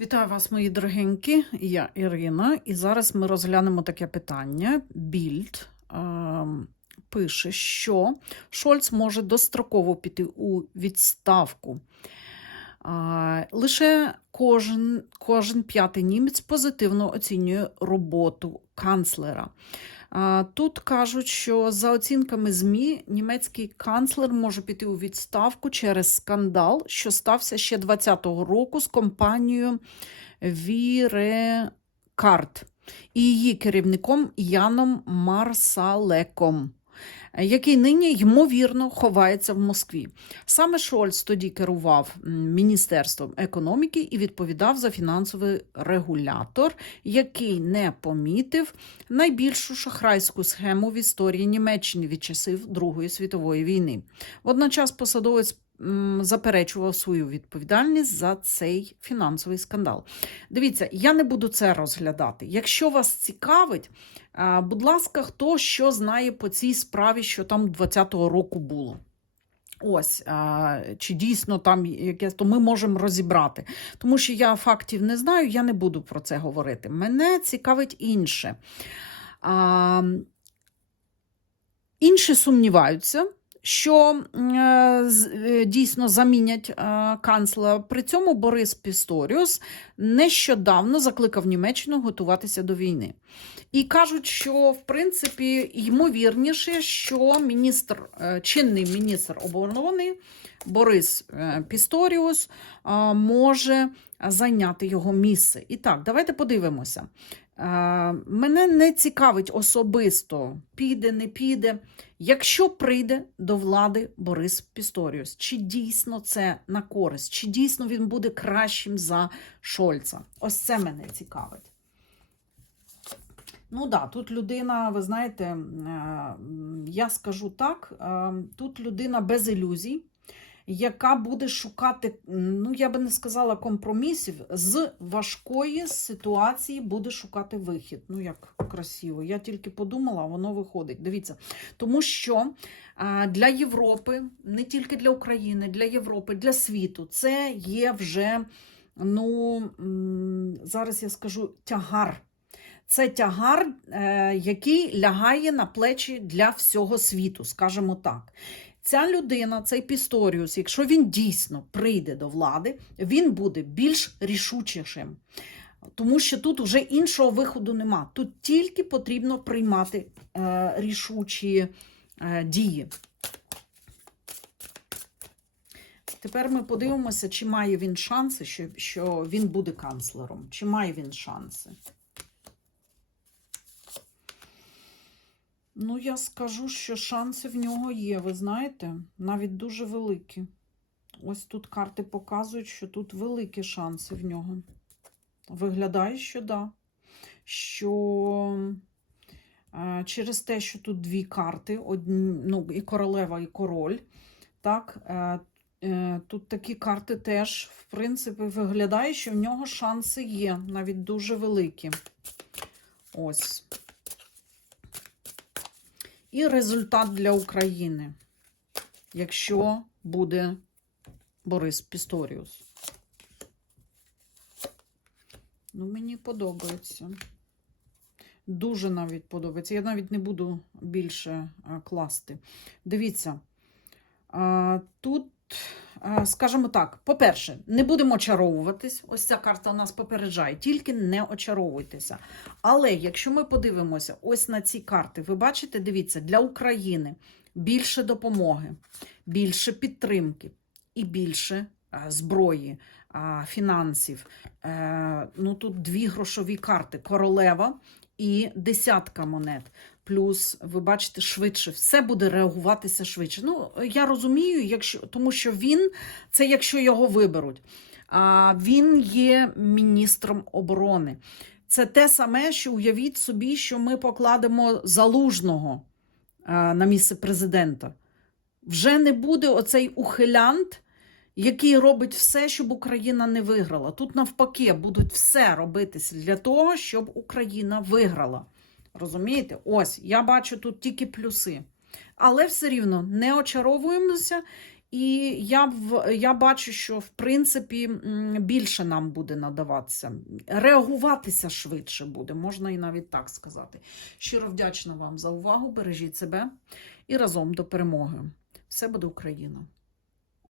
Вітаю вас, мої дорогенькі. Я Ірина, і зараз ми розглянемо таке питання. Більд е пише, що Шольц може достроково піти у відставку. Лише кожен, кожен п'ятий німець позитивно оцінює роботу канцлера. Тут кажуть, що за оцінками ЗМІ німецький канцлер може піти у відставку через скандал, що стався ще 2020 року з компанією Вірекарт і її керівником Яном Марсалеком, який нині ймовірно ховається в Москві. Саме Шольц тоді керував Міністерством економіки і відповідав за фінансовий регулятор, який не помітив найбільшу шахрайську схему в історії Німеччини від часів Другої світової війни. Водночас посадовець заперечував свою відповідальність за цей фінансовий скандал. Дивіться, я не буду це розглядати. Якщо вас цікавить, будь ласка, хто що знає по цій справі, що там 20-го року було. Ось, а, чи дійсно там якесь, то ми можемо розібрати. Тому що я фактів не знаю, я не буду про це говорити. Мене цікавить інше. А, інші сумніваються, що е, е, дійсно замінять е, канцлера. При цьому Борис Пісторіус нещодавно закликав Німеччину готуватися до війни. І кажуть, що в принципі ймовірніше, що міністр, чинний міністр оборони Борис Пісторіус може зайняти його місце. І так, давайте подивимося. Е, Мене не цікавить особисто, піде, не піде. Якщо прийде до влади Борис Пісторіус, чи дійсно це на користь, чи дійсно він буде кращим за Шольца? Ось це мене цікавить. Ну да, тут людина, ви знаєте, е, я скажу так, е, тут людина без ілюзій, яка буде шукати, ну я би не сказала компромісів, з важкої ситуації буде шукати вихід. Ну як красиво. Я тільки подумала, воно виходить. Дивіться, тому що для Європи, не тільки для України, для Європи, для світу, це є вже, ну зараз я скажу, тягар. Це тягар, е, який лягає на плечі для всього світу, скажімо так. Ця людина, цей Пісторіус, якщо він дійсно прийде до влади, він буде більш рішучішим. Тому що тут вже іншого виходу нема. Тут тільки потрібно приймати е, рішучі е, дії. Тепер ми подивимося, чи має він шанси, що, що він буде канцлером. Чи має він шанси? Ну, я скажу, що шанси в нього є, ви знаєте, навіть дуже великі. Ось тут карти показують, що тут великі шанси в нього. Виглядає, що да. Що е, через те, що тут дві карти, одні, ну, і королева, і король. Так, е, е, тут такі карти теж, в принципі, виглядає, що в нього шанси є, навіть дуже великі. Ось. І результат для України, якщо буде Борис Пісторіус. Ну, мені подобається. Дуже навіть подобається. Я навіть не буду більше а, класти. Дивіться, а, тут, скажімо так, по-перше, не будемо очаровуватись. Ось ця карта нас попереджає, тільки не очаровуйтеся. Але якщо ми подивимося ось на ці карти, ви бачите, дивіться, для України більше допомоги, більше підтримки і більше е, зброї, е, фінансів. Е, Ну тут дві грошові карти: королева і десятка монет. Плюс, ви бачите, швидше, все буде реагуватися швидше. Ну, я розумію, якщо, тому що він, це якщо його виберуть. А він є міністром оборони. Це те саме, що уявіть собі, що ми покладемо залужного а, на місце президента. Вже не буде оцей ухилянт, який робить все, щоб Україна не виграла. Тут, навпаки, будуть все робитися для того, щоб Україна виграла. Розумієте? Ось, я бачу тут тільки плюси. Але все рівно не очаровуємося І я, я бачу, що в принципі більше нам буде надаватися. Реагуватися швидше буде, можна і навіть так сказати. Щиро вдячна вам за увагу. Бережіть себе і разом до перемоги. Все буде Україна!